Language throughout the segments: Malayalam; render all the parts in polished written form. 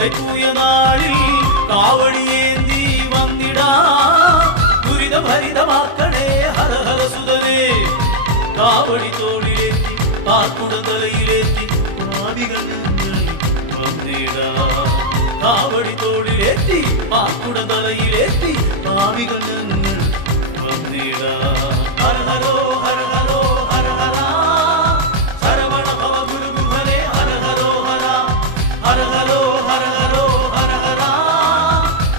തൈപ്പൂയ നാളിൽ കാവടിയേന്തി വന്നിടാ ദുരിതഭരിതമാക്കണേ ഹര ഹര സുതനേ കാവടി തോളിലേറ്റി പാക്കുട തലയിലേറ്റി പാപികൾ ഞങ്ങൾ വന്നിടാ കാവടി തോളിലേറ്റി പാക്കുട തലയിലേറ്റി പാപികൾ ഞങ്ങൾ വന്നിടാ ഹര ഹരോ ഹര ഹരോ ഹര ഹര ശരവണ ഭവ ഗുരു ഗുഹനേ ഹര ഹരോ ഹര ഹര ഹരോ ഹര ഹരോ ഹര ഹര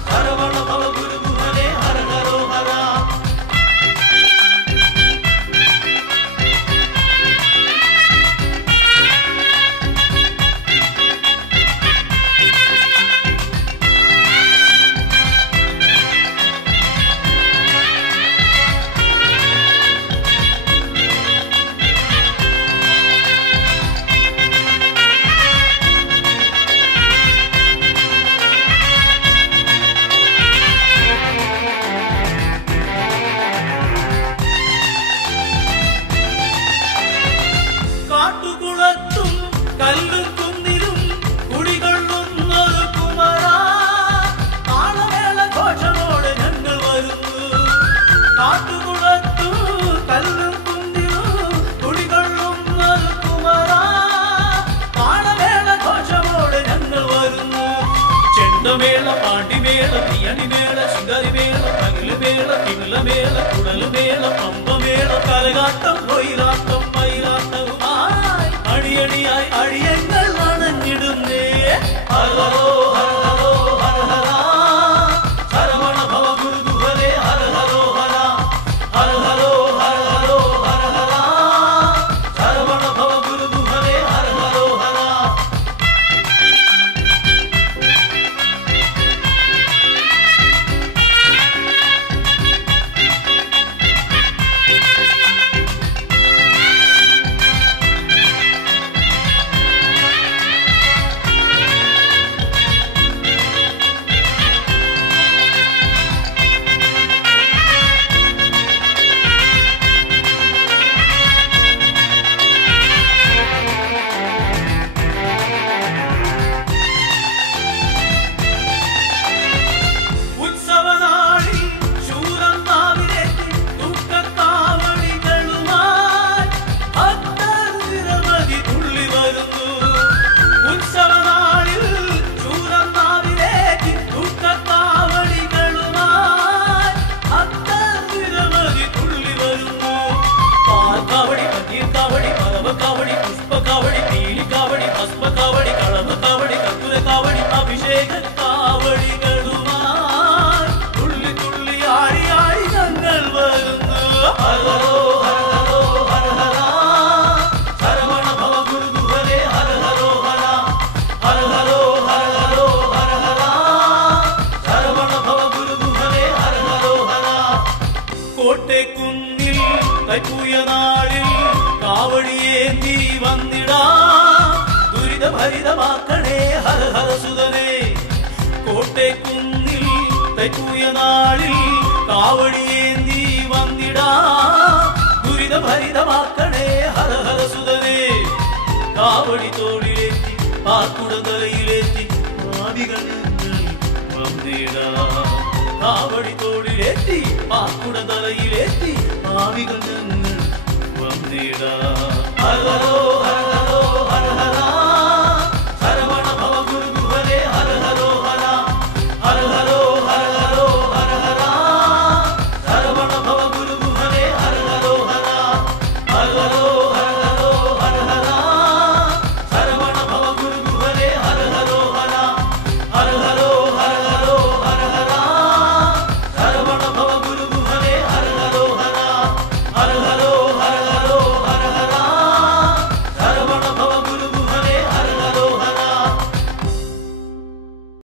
ശരവണ ഭവ ഗുരു ഗുഹനേ ഹര ഹരോ ഹര കല്ലും കുന്നിലും കുടികൊള്ളുന്നൊരു കുമരാ താളമേള ഘോഷമോടെ ഞങ്ങൾ വരുന്നു കാട്ടുകുളത്തു കല്ലും കുന്നിലും കുടികൊള്ളുന്നൊരു കുമരാ താളമേള ഘോഷമോടെ ഞങ്ങൾ വരുന്നു ചെണ്ടമേള പാണ്ടിമേള തീയണിമേള ശിഖരിമേള പകിലുമേള തിമിലമേള കുടലുമേള പമ്പമേള കലകാട്ടം കൊയിലാട്ടം മയിലാട്ടവുമായി അടിയടിയായി അടിയങ്ങൾ അണഞ്ഞിടുന്നേ ഹര ഹരോ ഹര ഹരോ ഹര ഹര ശരവണ ഭവ ഗുരു ഗുഹനേ ഹര ഹരോ ഹര ഹര ഹരോ ഹര ഹരോ ഹര ഹര ശരവണ ഭവ ഗുരു ഗുഹനേ ഹര ഹരോ ഹര കോട്ടേക്കുന്നിൽ തൈപ്പൂയ നാളിൽ കാവടിയേന്തി വന്നിടാ ദുരിതഭരിതമാക്കണേ ഹര ഹര സുതനേ കോട്ടേക്കുന്നിൽ തൈപ്പൂയ നാളിൽ കാവടിയേന്തി വന്നിടാ ദുരിതഭരിതമാക്കണേ ഹര ഹര സുതനേ കാവടി തോളിലേറ്റി പാക്കുട തലയിലേറ്റി പാപികൾ ഞങ്ങൾ വന്നിടാ കാവടി തോളിലേറ്റി പാക്കുട തലയിലേറ്റി പാപികൾ ഞങ്ങൾ വന്നിടാ ഹര ഹരോ ഹര